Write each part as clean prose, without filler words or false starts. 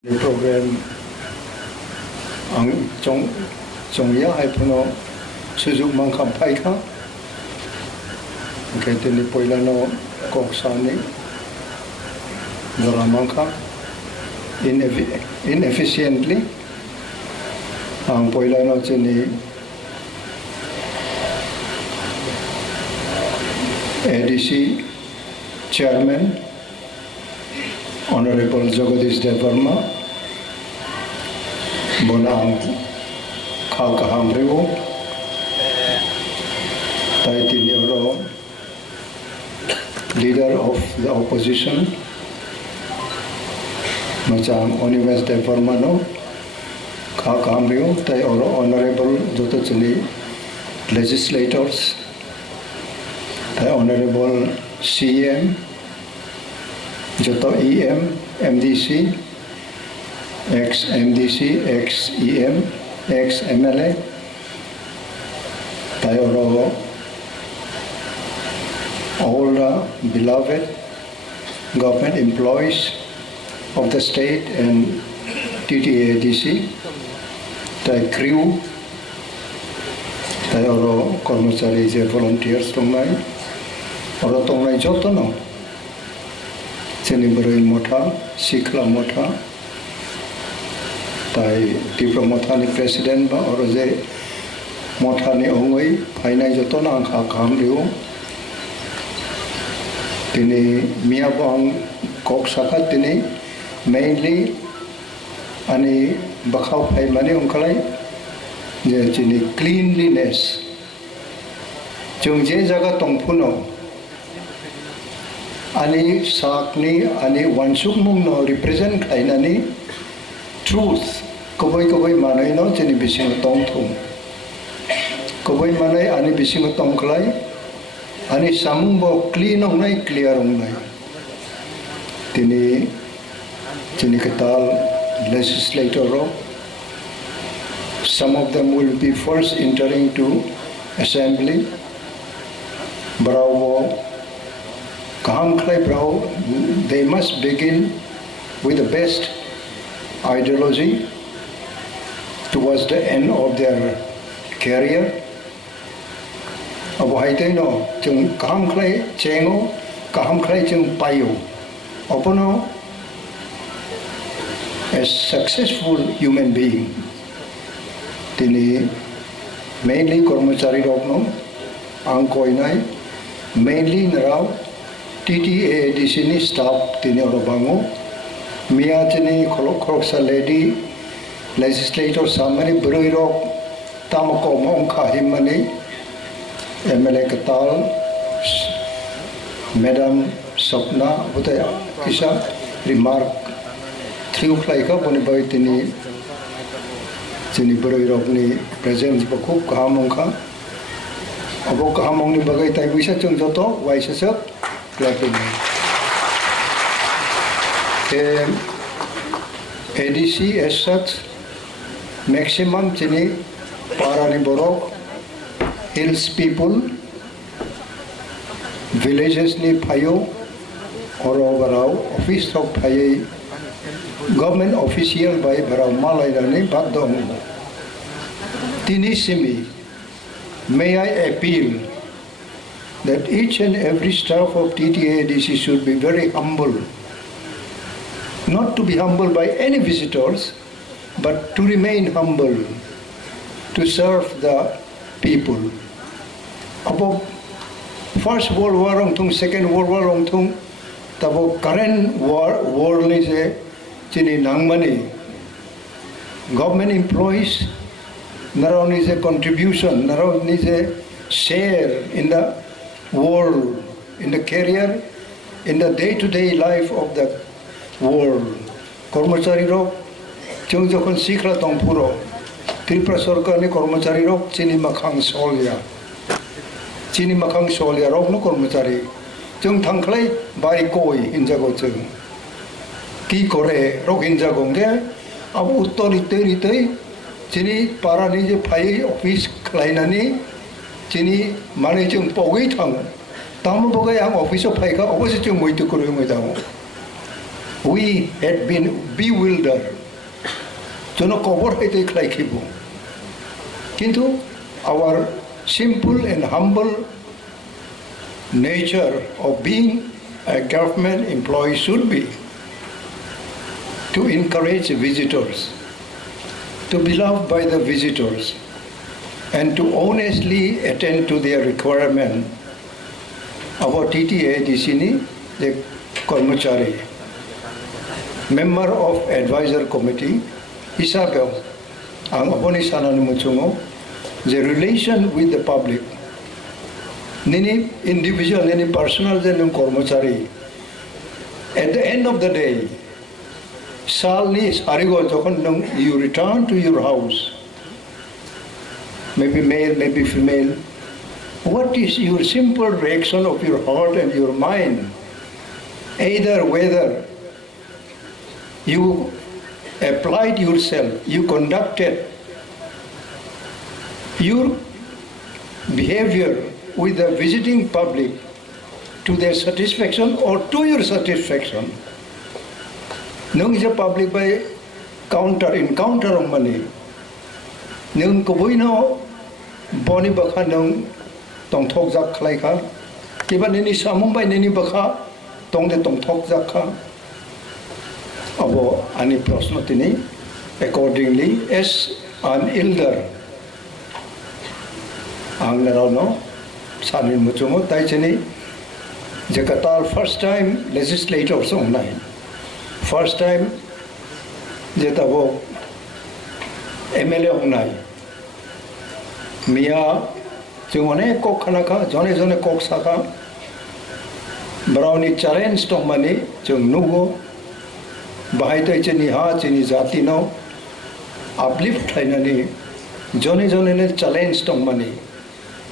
The program ang ya ay puno susuk mangkam pai ka kaya ni poila no koksani doramangka inefficiently ang poila no chini ADC chairman Honorable Yapharma Bonang Hrangkhawl Taitinioro leader of the opposition Macam Yapharma no Hrangkhawl tai honorable joto chini legislators tai honorable CM joto EM, MDC, ex-MDC, ex-EM, ex-MLA, tayo all the beloved government employees of the state and TTADC, tayo crew, tayo कर्मचारी जे volunteers tongnai, oro tongnai joto no. Seni beroi motha, sikla motha, tai TRIPURA motha ni president ba oro je motha ni ongoi, painai joto na angka kamriu. Tini mia bang kok sakat tini mainly ani bakau pai mani ongkalai je tini cleanliness. Jung je jaga tongpuno. Ani sakni ani wansuk mung no represent kainani truth koboi manai no jeni bising tong thung koboi manai ani bising tong klai ani samung bo clean ong nai clear ong nai tini jeni Kwtal legislator ro some of them will be first entering to assembly bravo they must begin with the best ideology towards the end of their career. Abu haitay no, jung kaham klay chengo, kaham klay jung payo. Opono, a successful human being. Tini mainly kormachari Rokno, angkoy nai, mainly naraw. TTADC ni staff tini orobango mia tini koloksa lady legislator samani beroirok tamako mongka himani MLA Kwtal Madam Sapna buta isa remark thriu klaika boni boy tini beroirok ni present bakuk kahamongka abo kahamong ni bagai tai bisa chung joto waisa sep ADC as such, maximum chini Parani Borok, hills people, villages ni Payo, or overall, office of Paye, government official by Barao Malaydani Bagdong. Tinisimi, may I appeal that each and every staff of TTADC should be very humble. Not to be humble by any visitors, but to remain humble, to serve the people. About First World War, Second World War, tabo current war ni se chini nangmani. Government employees, naraw ni se contribution, naraw ni se share in the world, in the career, in the day-to-day life of the world. Kormachari rok, chung jokon sikla tongpuro, Tripura Sarkar ni kormachari rok, chini makhang solya rok no kormachari, chung thangklai bai koi injago chung. Ki kore rok injago nge, abu uttori teri, chini parani je phai office klainani, chini mane chung pogi thang tamu boga yang office of phai ka obose chung moi tu kuru moi daw we had been bewildered. Jono kobor haite khlai khibo. Kintu our simple and humble nature of being a government employee should be to encourage visitors, to be loved by the visitors, and to honestly attend to their requirement. Our TTA ADC ni the Kormachari, member of advisor committee, Isabel, ang aboni sana numuchungo, the relation with the public, nini individual, nini personal, nini Kormachari. At the end of the day, Salni Sarigo Jokon, you return to your house, maybe male, maybe female. What is your simple reaction of your heart and your mind? Either whether you applied yourself, you conducted your behavior with the visiting public to their satisfaction or to your satisfaction. Nung is a public by encounter of money. Nung kubuino boni baka nung tong thok jak khlai kha. Kiba nini samung by nini baka tong de tong thok jak kha. Abo ani prasno tini accordingly as an elder. Ang narano sanin muchumo tai chini Kwtal first time legislator song nai. First time jeta wo MLA hongnai. Mia jone Koknarukha jone kok saka brownie challenge tong mani jung nugo bahai tai chini ha chini jati no uplift thainani jone ne challenge tong mani.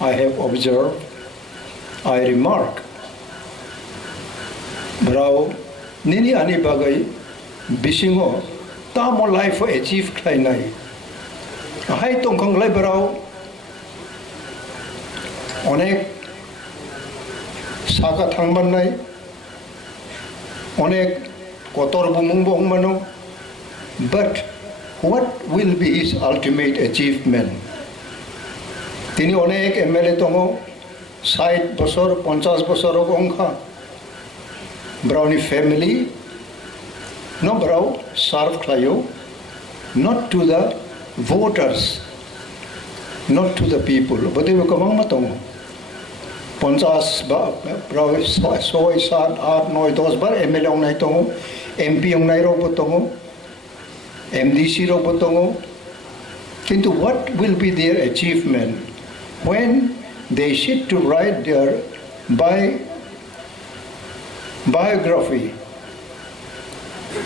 I have observed, I remark, brau nini ani bagai bisingo tamo life achieve khai nai hai tong khang lai brau onek saka thangban nai onek kotor bumung bong mano, but what will be his ultimate achievement? Tini onek MLA tongo 60 bosor 50 bosor ongkha Brownie family no brow serve klayo not to the voters, not to the people, but they will come on matongo 50 brow soy sad art noi dos bar MLA ong nai tongo MP ong nai ro botongo MDC ro botongo. Kintu what will be their achievement when they sit to write their biography?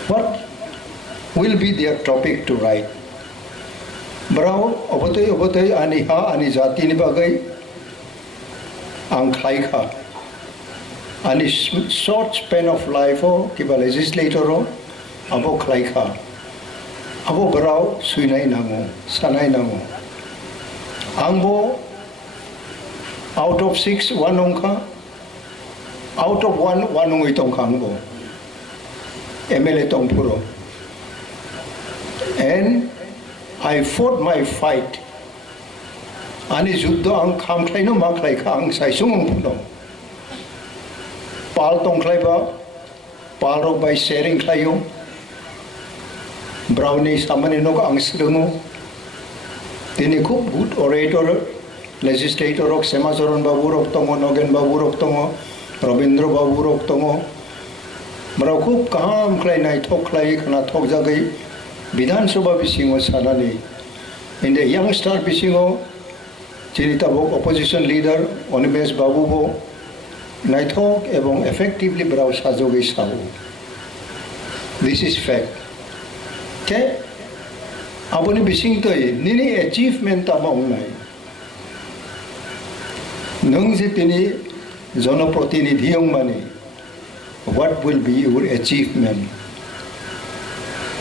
What will be their topic to write? Brau obotoy ani ha ani jati ni bagai ang khai kha ani short span of life o kiba legislator o abo khai kha abo brau suinai nango sanai nango angbo out of 6 1 ongkha out of 1 ongoi tong khangbo MLA tong puro, and I fought my fight ani juddo ang kham khlai no ma khlai kha ang sai sung puno pal tong khlai ba pal ro by sharing khlayo brownie samane no ang srungo tini khub good orator legislator rok Semazoron babu rok tongo Nogen babu rok tongo Robindro babu rok tongo Marau khub kaham khlai nai thok khlai khana thok jagai Bidhan Sabha bisingo sanani in the youngster bisingo Chinita bo opposition leader Onimesh babu bo nai thok ebong effectively brau sajogai sabu. This is fact. Okay? Aboni bising toy nini achievement tamong nai nung si tini jonoprotinidhi yung mani. What will be your achievement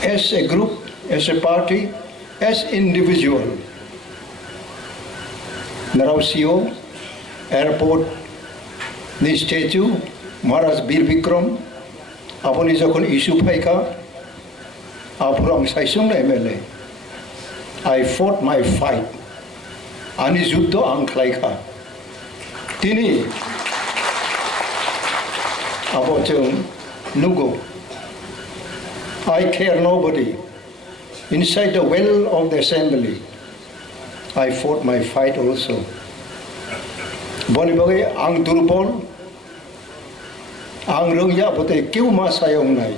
as a group, as a party, as individual? Narausio airport, the statue, Maharaj Bir Vikram, Aboni jokon issue phaika, Haphang saisung na MLA. I fought my fight. Ani juddho ang khlaika. Tini abo chung nugo. I care nobody. Inside the well of the assembly, I fought my fight also. Boni bagai ang durbol, ang rungya bote kiu ma sayong nai.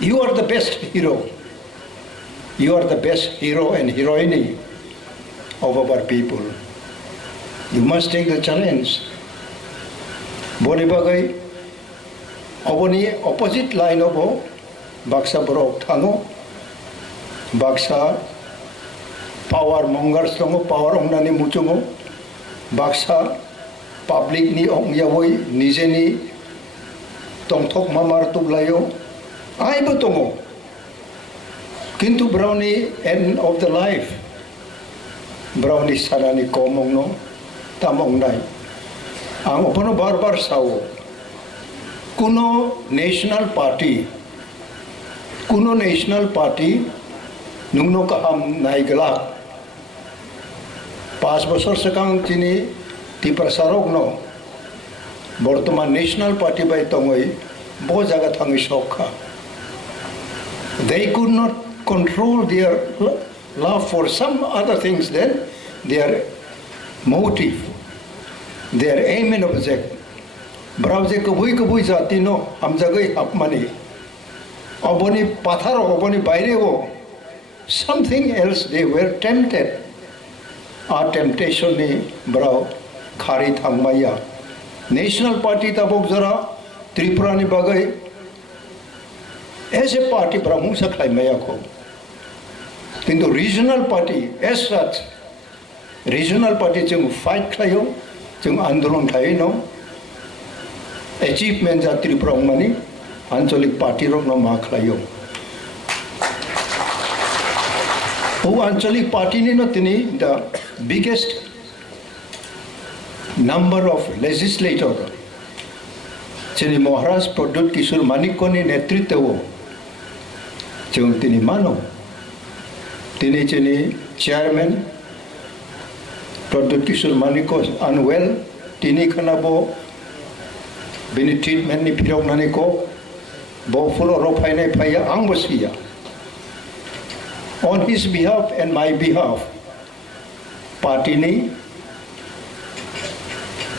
You are the best hero. You are the best hero and heroine of our people. You must take the challenge. Boni bagai, aboni opposite line of baksa borok thango. Baksa power mongers tongo power ongnani muchungo. Baksa public ni ong yawoi nije ni tongthok mamar tublayo. Ai botongo. Kintu brownie end of the life. Brownie sarani komong no tamong nai. Ang opono barbar sawo. Kuno national party nungno kaham naigala 5 বছর sekang tini TRIPURA Rokno Bortoman national party by tongoi bo jaga thangi sokha. They could not control their love for some other things then their motive, their aim and object. Browse kabui jati no am jagai apmani. Oboni pathar oboni baireo. Something else they were tempted. Our temptation ni brau khari thangmaya. National party tabok jara Tripura ni bagai. As a party brahmu saklai maya ko. Kintu regional party as such, regional party chung fight khlayo, chung andolon khlayo no. Achievement ja Tripura mani ancholik party Rokno ma khlayo. Anchalik party ni no tini the biggest number of legislators. Chini Maharaj Pradut Kishore Manikko ni netritwa chung tini mano. Tini chini chairman Pradut Kishore Manikko unwell. Tini kanabo bini treatment ni pirok nani ko bo full ropai nai phaya ang basiya. On his behalf and my behalf, party ni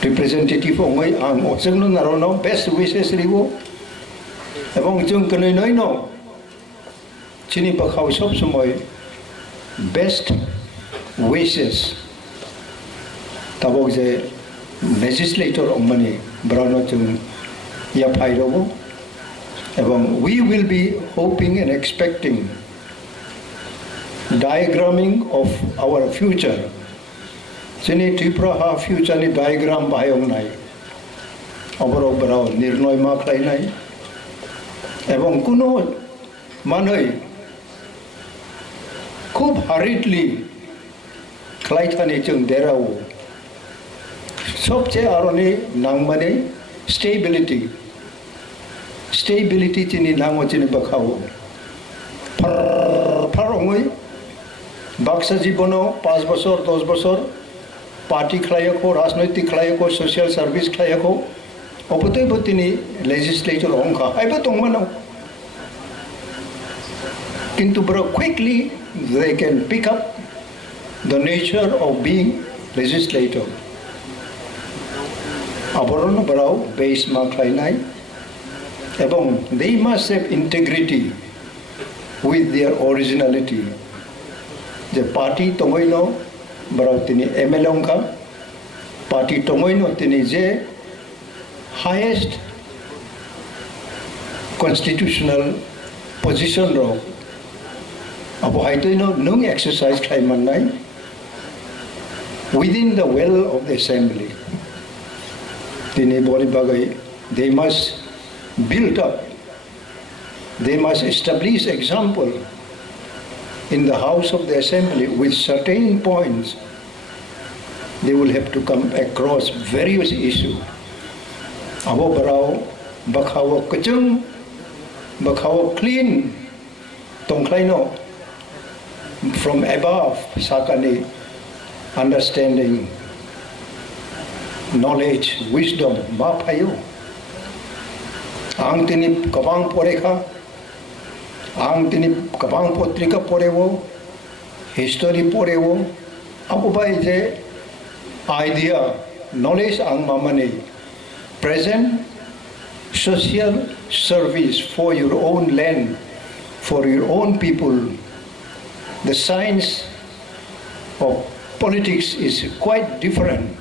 representative ongai ang oseng no narono best wishes ribo. Ebong chung kanoi noi no. Chini pakhaw sob sumoy best wishes. Tabok je legislator ongmani brano chung yaphai robo. Ebong we will be hoping and expecting diagramming of our future. Sini Tripura ha future ni diagram bayong nai. Oborok brao nirnoy ma khlai nai. Ebong kuno manoi khub hurriedly khlai thani chung derao. Sobche aroni nangmane stability chini nangmo chini bakhao. Par ongoi Baksa জীবনো 5 বছর 10 বছর party খাইয়াকো রাজনৈতিক খাইয়াকো social service খাইয়াকো অপতই বতিনি legislator অংখা আইবা তংমানো কিন্তু bro quickly they can pick up the nature of being legislator আবরণ বড়াও base মা খাইনাই এবং they must have integrity with their originality. The party tomoino baratini MLA ka party tomoino tini je highest constitutional position ro abo haitoino nung exercise khai mannai within the well of the assembly. Tini boli bagai they must build up, they must establish example in the house of the assembly with certain points. They will have to come across various issues. Abo barao bakhawo kachung bakhaw clean tongklaino from above sakani understanding knowledge wisdom ma phayo ang tini kabang porekha ang tini kabang potrika porewo history porewo apo bai je idea knowledge ang mamani present social service for your own land, for your own people. The science of politics is quite different.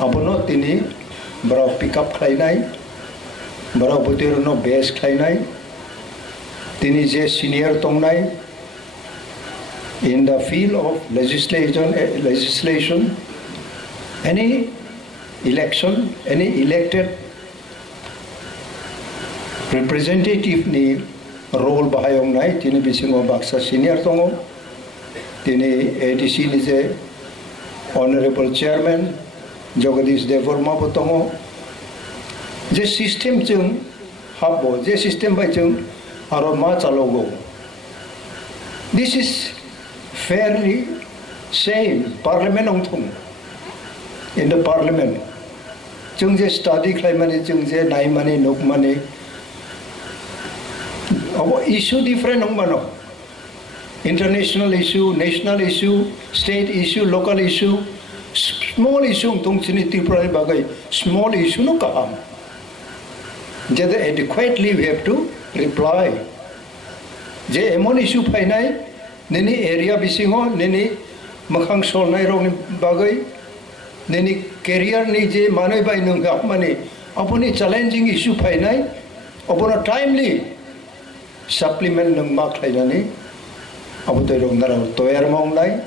Abunot ini berau pick up klainai, berau butir no base klainai, tini je senior tongnai in the field of legislation, any election, any elected representative ni role bahayong nai tini bisingo baksa senior tongo tini ADC ni je honorable chairman Jagadish Devarma botongo je system chung habo je system bai chung aro ma chalogo. This is fairly same parliament ong thung in the parliament chung je study klai mani chung je nai mani nok mani issue different no international issue, national issue, state issue, local issue, small issue tung sini Tripura bagai small issue no kaham. Jadi adequately we have to reply. Je emon issue painai nini area bisingo nini makhang sol nai rong bagai nini career ni je manoi bai nung hak mani apuni challenging issue painai apuna timely supplement ng mark lainani abu toirong narau toyer mong lai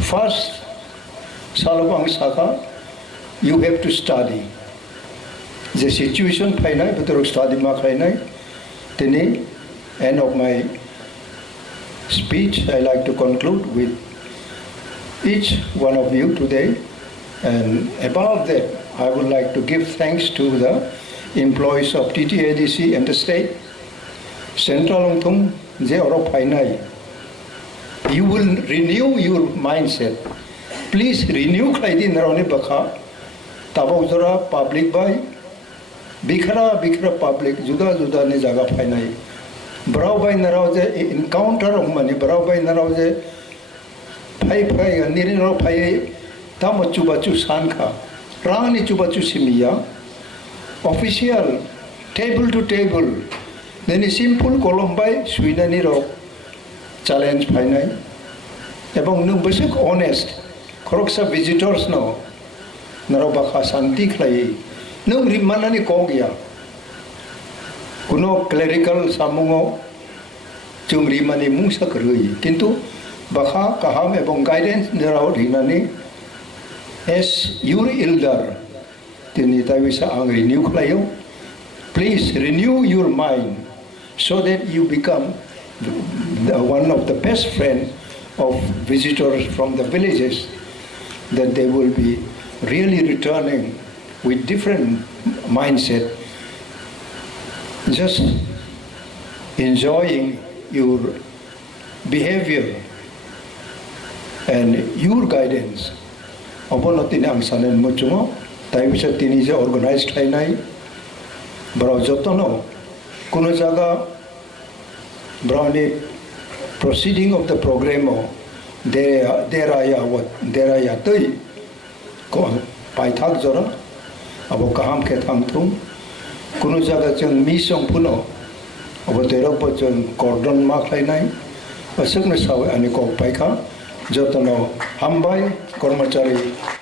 first salabang saka you have to study the situation painai betul study mark lainai tini end of my speech I like to conclude with each one of you today, and above that I would like to give thanks to the employees of TTADC and the state Central Longthung je oro painai. You will renew your mindset. Please renew klaidi narone bakha. Tabo jora public by bikra public juda ne jaga painai. Brau by narao je encounter mani brau by narao je phai niri no phai tamo chubachu sanka rani chubachu simia official table to table. Then a simple Colombai, Sweden rock challenge painai. Ebong nung basic honest, koroksa visitors no, narobaka santi klai. Nung rimana ni kogya. Kuno clerical samungo, chung rimani mungsa kerui. Kintu baka kaham ebong guidance naraw rinani. As your elder, tinita wisa ang renew klayo. Please renew your mind, so that you become one of the best friends of visitors from the villages, that they will be really returning with different mindset, just enjoying your behavior and your guidance. Upon natin ang sanan mo chungo, tayo sa tinisa organized kainay, Brau jotono kuno jaga browni proceeding of the program there aya toi ko paithak jora abo kaham ke thangthum kuno jaga chung mi song puno abo tero po chung cordon ma khlainai asuk na sawe ani ko paikha jotono hambai kormachari